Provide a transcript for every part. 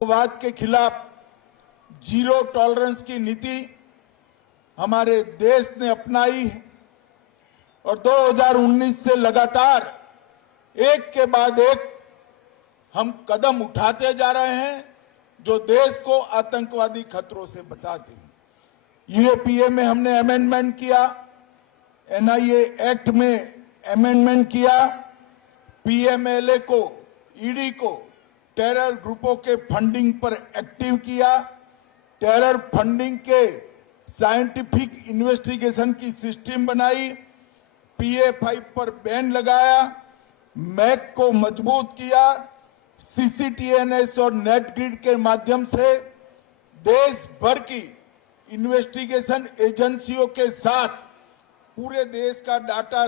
आतंकवाद के खिलाफ जीरो टॉलरेंस की नीति हमारे देश ने अपनाई है और 2019 से लगातार एक के बाद एक हम कदम उठाते जा रहे हैं जो देश को आतंकवादी खतरों से बचाते हैं। यूएपीए में हमने अमेंडमेंट किया, एनआईए एक्ट में अमेंडमेंट किया, पीएमएलए को, ईडी को टेरर ग्रुपों के फंडिंग पर एक्टिव किया, टेरर फंडिंग के साइंटिफिक इन्वेस्टिगेशन की सिस्टम बनाई, PA5 पर बैन लगाया, मैक को मजबूत किया, CCTNS और नेटग्रिड के माध्यम से देश भर की इन्वेस्टिगेशन एजेंसियों के साथ पूरे देश का डाटा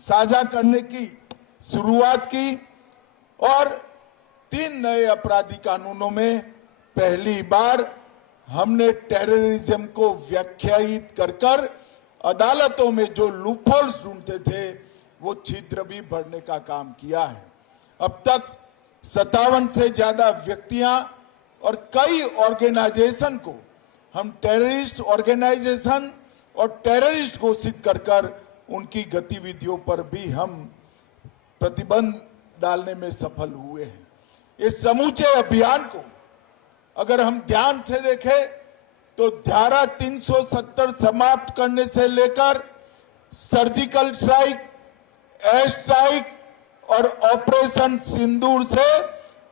साझा करने की शुरुआत की और 3 नए अपराधी कानूनों में पहली बार हमने टेररिज्म को व्याख्यायित कर अदालतों में जो लूपहोल्स ढूंढते थे वो छिद्र भी भरने का काम किया है। अब तक 57 से ज्यादा व्यक्तियां और कई ऑर्गेनाइजेशन को हम टेररिस्ट ऑर्गेनाइजेशन और टेररिस्ट घोषित कर उनकी गतिविधियों पर भी हम प्रतिबंध डालने में सफल हुए हैं। इस समूचे अभियान को अगर हम ध्यान से देखें तो धारा 370 समाप्त करने से लेकर सर्जिकल स्ट्राइक, एयर स्ट्राइक और ऑपरेशन सिंदूर से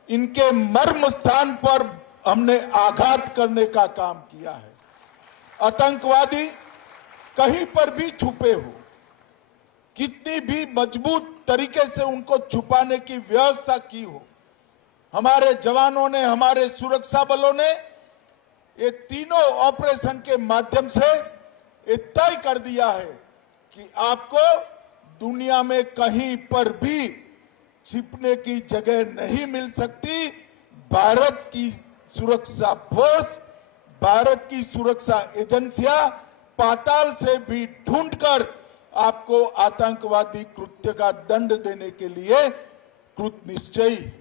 इनके मर्म स्थान पर हमने आघात करने का काम किया है। आतंकवादी कहीं पर भी छुपे हो, कितनी भी मजबूत तरीके से उनको छुपाने की व्यवस्था की हो, हमारे जवानों ने, हमारे सुरक्षा बलों ने ये तीनों ऑपरेशन के माध्यम से ये तय कर दिया है कि आपको दुनिया में कहीं पर भी छिपने की जगह नहीं मिल सकती। भारत की सुरक्षा फोर्स, भारत की सुरक्षा एजेंसियां पाताल से भी ढूंढकर आपको आतंकवादी कृत्य का दंड देने के लिए कृत निश्चयी है।